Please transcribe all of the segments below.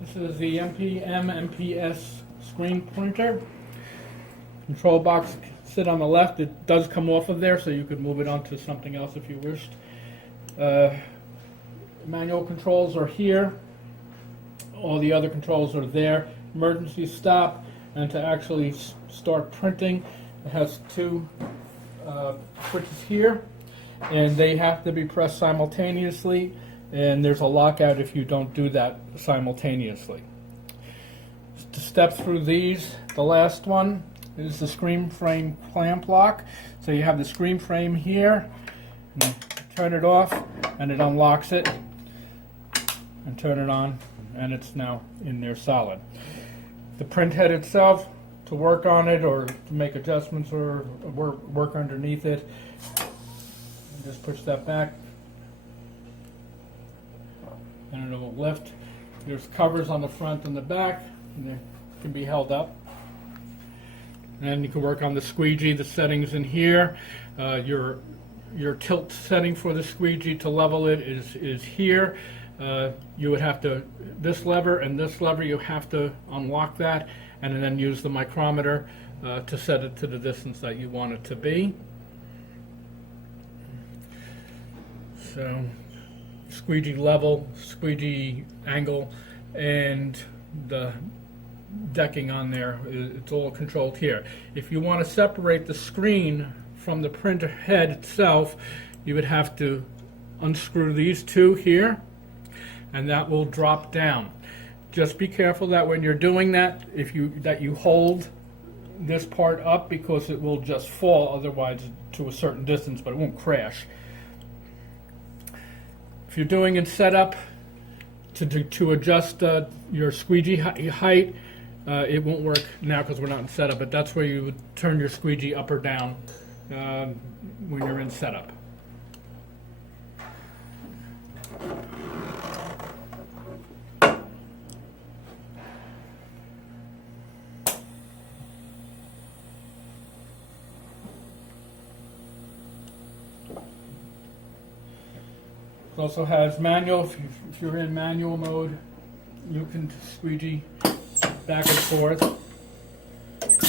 This is the MPM MPS screen printer. Control box sit on the left. It does come off of there, so you could move it onto something else if you wished. Manual controls are here. All the other controls are there. Emergency stop, and to actually start printing, it has two switches here, and they have to be pressed simultaneously, and there's a lockout if you don't do that simultaneously. To step through these, the last one is the screen frame clamp lock. So you have the screen frame here, and you turn it off, and it unlocks it, and turn it on, and it's now in there solid. The print head itself, to work on it or to make adjustments or work underneath it, just push that back, and it will lift. There's covers on the front and the back, and they can be held up. And you can work on the squeegee. The settings in here. Your tilt setting for the squeegee to level it is here. You would have to, this lever and this lever, you have to unlock that and then use the micrometer to set it to the distance that you want it to be. So squeegee level, squeegee angle, and the decking on there, it's all controlled here. If you want to separate the screen from the printer head itself, you would have to unscrew these two here, and that will drop down. Just be careful that when you're doing that, that you hold this part up, because it will just fall otherwise to a certain distance, but it won't crash. If you're doing in setup to adjust your squeegee height, it won't work now because we're not in setup, but that's where you would turn your squeegee up or down when you're in setup. It also has manual. If you're in manual mode, you can squeegee back and forth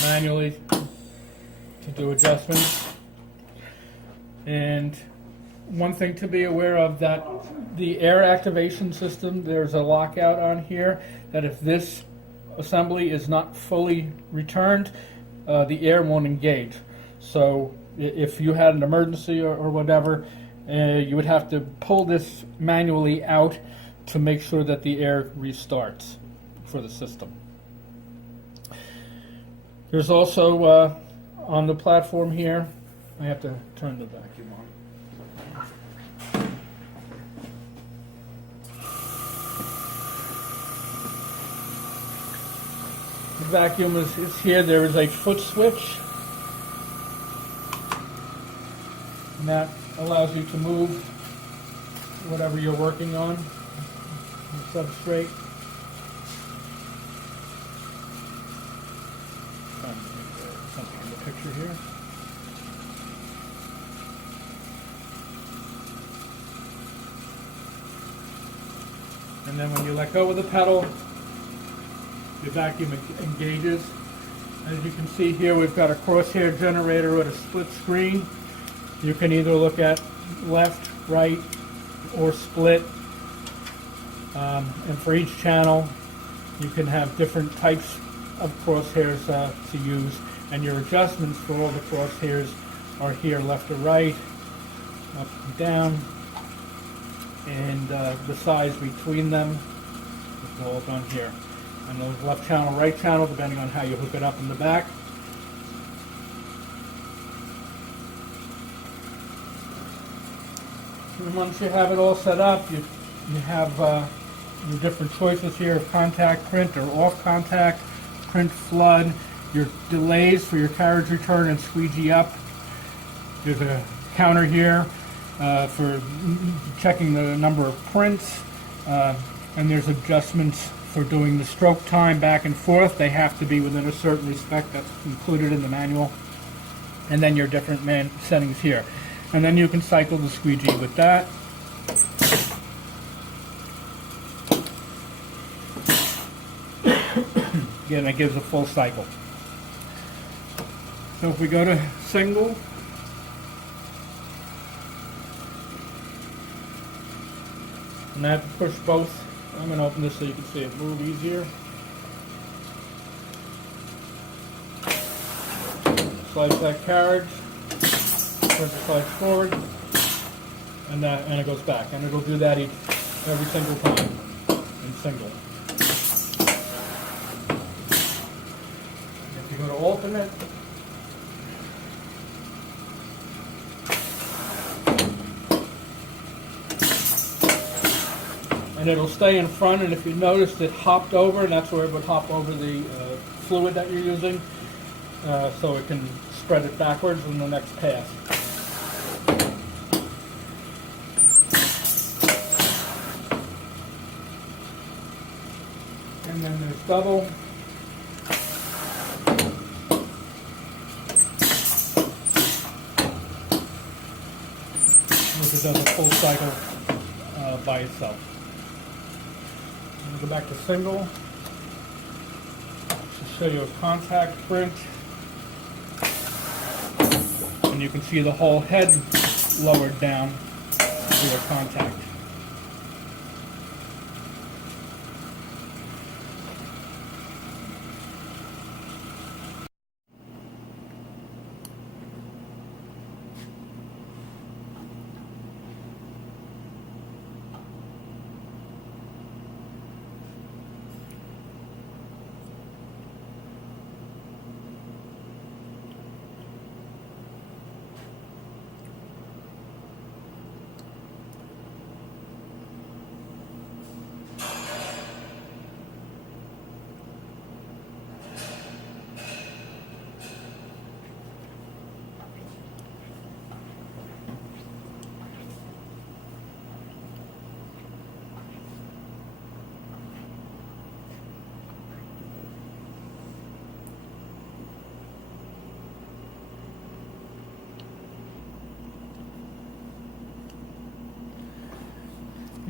manually to do adjustments. And one thing to be aware of, that the air activation system, there's a lockout on here, that if this assembly is not fully returned, the air won't engage. So if you had an emergency or whatever, you would have to pull this manually out to make sure that the air restarts for the system. There's also on the platform here, I have to turn the vacuum on. The vacuum is here. There is a foot switch, and that allows you to move whatever you're working on the substrate. Something in the picture here. And then when you let go of the pedal, the vacuum engages. As you can see here, we've got a Crosshair Generator with a split screen. You can either look at left, right, or split. And for each channel, you can have different types of crosshairs to use. And your adjustments for all the crosshairs are here, left or right, up and down. And the size between them is all done here. And the left channel, right channel, depending on how you hook it up in the back. And once you have it all set up, you have your different choices here of contact print or off contact, print flood, your delays for your carriage return and squeegee up. There's a counter here for checking the number of prints, and there's adjustments for doing the stroke time back and forth. They have to be within a certain respect. That's included in the manual. And then your different settings here. And then you can cycle the squeegee with that. Again, it gives a full cycle. So if we go to single, and I have to push both. I'm going to open this so you can see it move easier. Slides that carriage, push it slides forward, and it goes back. And it'll do that every single time in single. If you go to alternate, and it'll stay in front, and if you noticed it hopped over, and that's where it would hop over the fluid that you're using, so it can spread it backwards in the next pass. And then there's double. Which does a full cycle by itself. Go back to single to show you a contact print, and you can see the whole head lowered down to a contact.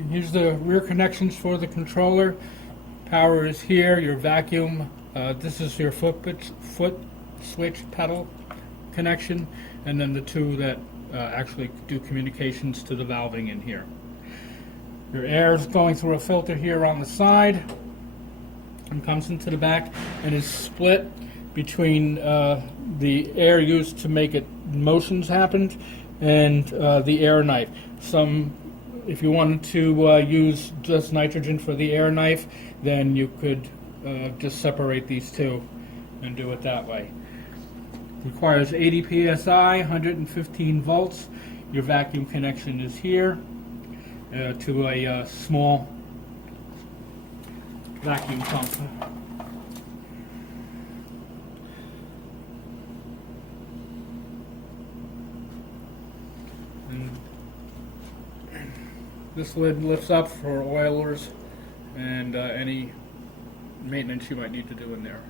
Here's the rear connections for the controller. Power is here, your vacuum. This is your foot switch pedal connection, and then the two that actually do communications to the valving in here. Your air is going through a filter here on the side and comes into the back and is split between the air used to make it motions happen and the air knife. If you wanted to use just nitrogen for the air knife, then you could just separate these two and do it that way. Requires 80 psi, 115 volts. Your vacuum connection is here to a small vacuum pump. And this lid lifts up for oilers and any maintenance you might need to do in there.